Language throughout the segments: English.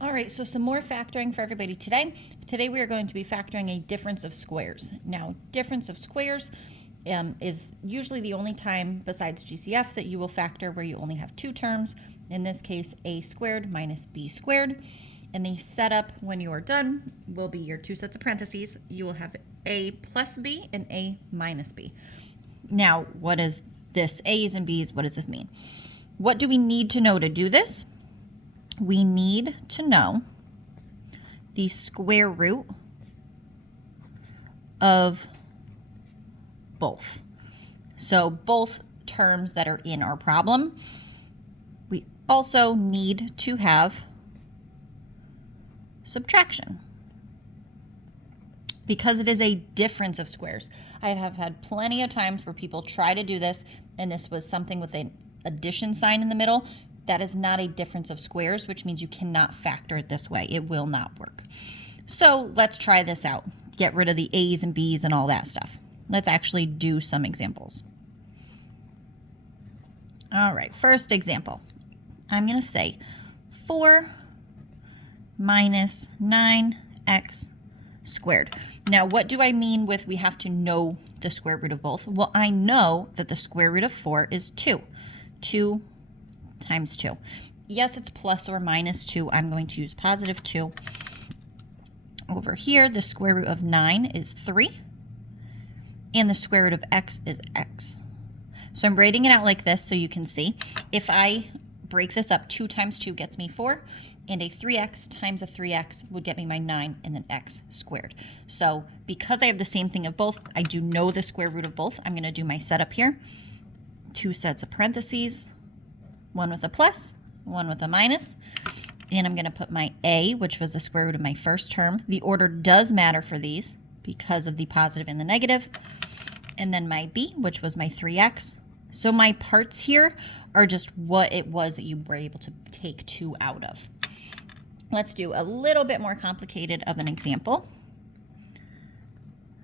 All right, so some more factoring for everybody today. Today we are going to be factoring a difference of squares. Now, difference of squares is usually the only time besides GCF that you will factor where you only have two terms. In this case, a squared minus b squared. And the setup when you are done will be your two sets of parentheses. You will have a plus b and a minus b. Now, what is this a's and b's? What does this mean? What do we need to know to do this? We need to know the square root of both. So both terms that are in our problem. We also need to have subtraction because it is a difference of squares. I have had plenty of times where people try to do this and this was something with an addition sign in the middle. That is not a difference of squares, which means you cannot factor it this way. It will not work. So let's try this out. Get rid of the A's and B's and all that stuff. Let's actually do some examples. All right, first example. I'm going to say 4 minus 9x squared. Now, what do I mean with we have to know the square root of both? Well, I know that the square root of 4 is 2. 2 times 2. Yes, it's plus or minus 2. I'm going to use positive 2. Over here, the square root of 9 is 3. And the square root of x is x. So I'm writing it out like this so you can see. If I break this up, 2 times 2 gets me 4. And a 3x times a 3x would get me my 9 and then x squared. So because I have the same thing of both, I do know the square root of both. I'm going to do my setup here. 2 sets of parentheses. One with a plus, one with a minus, and I'm going to put my a, which was the square root of my first term. The order does matter for these because of the positive and the negative, and then my b, which was my 3x. So my parts here are just what it was that you were able to take 2 out of. Let's do a little bit more complicated of an example,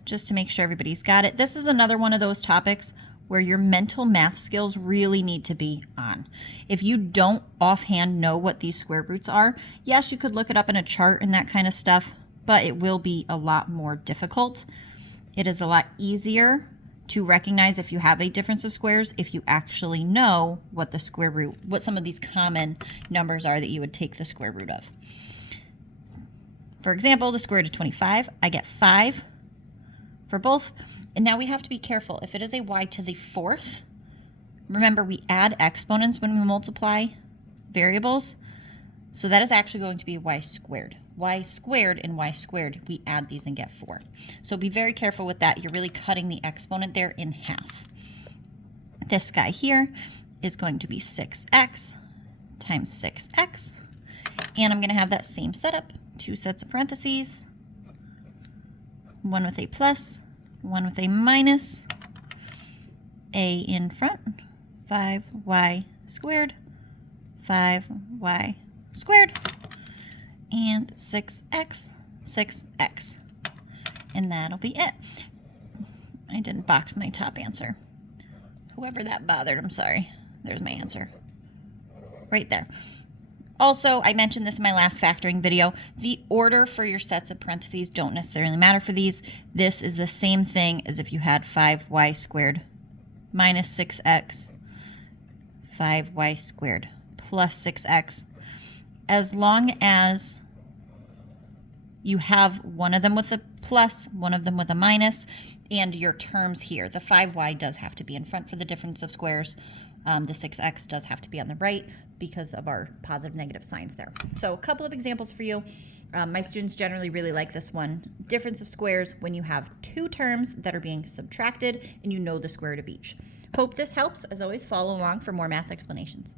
just to make sure everybody's got it. This is another one of those topics where your mental math skills really need to be on. If you don't offhand know what these square roots are, yes, you could look it up in a chart and that kind of stuff, but it will be a lot more difficult. It is a lot easier to recognize if you have a difference of squares if you actually know what the square root, what some of these common numbers are that you would take the square root of. For example, the square root of 25, I get 5 for both. And now we have to be careful. If it is a y to the 4th, remember we add exponents when we multiply variables. So that is actually going to be y squared. Y squared and y squared, we add these and get 4. So be very careful with that. You're really cutting the exponent there in half. This guy here is going to be 6x times 6x. And I'm going to have that same setup. 2 sets of parentheses. One with a plus, one with a minus, a in front, 5y squared, 5y squared, and 6x, 6x. And that'll be it. I didn't box my top answer. Whoever that bothered, I'm sorry. There's my answer. Right there. Also, I mentioned this in my last factoring video. The order for your sets of parentheses don't necessarily matter for these. This is the same thing as if you had 5y squared minus 6x, 5y squared plus 6x. As long as you have one of them with a plus, one of them with a minus, and your terms here. The 5y does have to be in front for the difference of squares. The 6x does have to be on the right because of our positive negative signs there. So a couple of examples for you. My students generally really like this one. Difference of squares when you have two terms that are being subtracted and you know the square root of each. Hope this helps. As always, follow along for more math explanations.